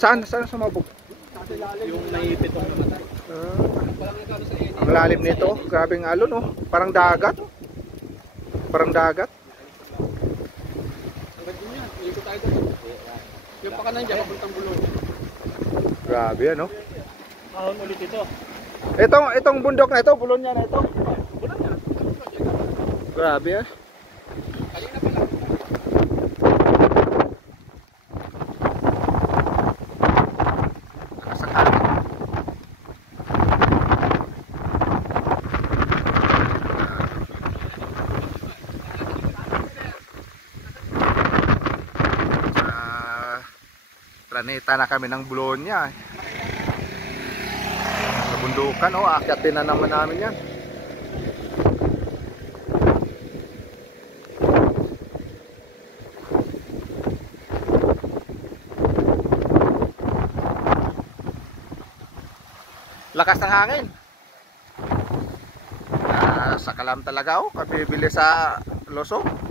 Saan sumabog? Yung may pitong namatay. Ang lalim nito, grabing alon oh. Parang dagat. Parang dagat. Hanggang din yan, ikot tayo doon. Yung pa kanan dyan, papuntang Bulon. Grabe ano. Ahon ulit ito. Itong bundok na ito, bulon niya na ito. Bulon yan. Grabe ah. Kanina pa lang. Planeta na kami ng Bolonya. Sa bundukan oh, akyatin na naman namin yan. Lakas ng hangin. Sa kalam talaga oh, kabibili sa Losong.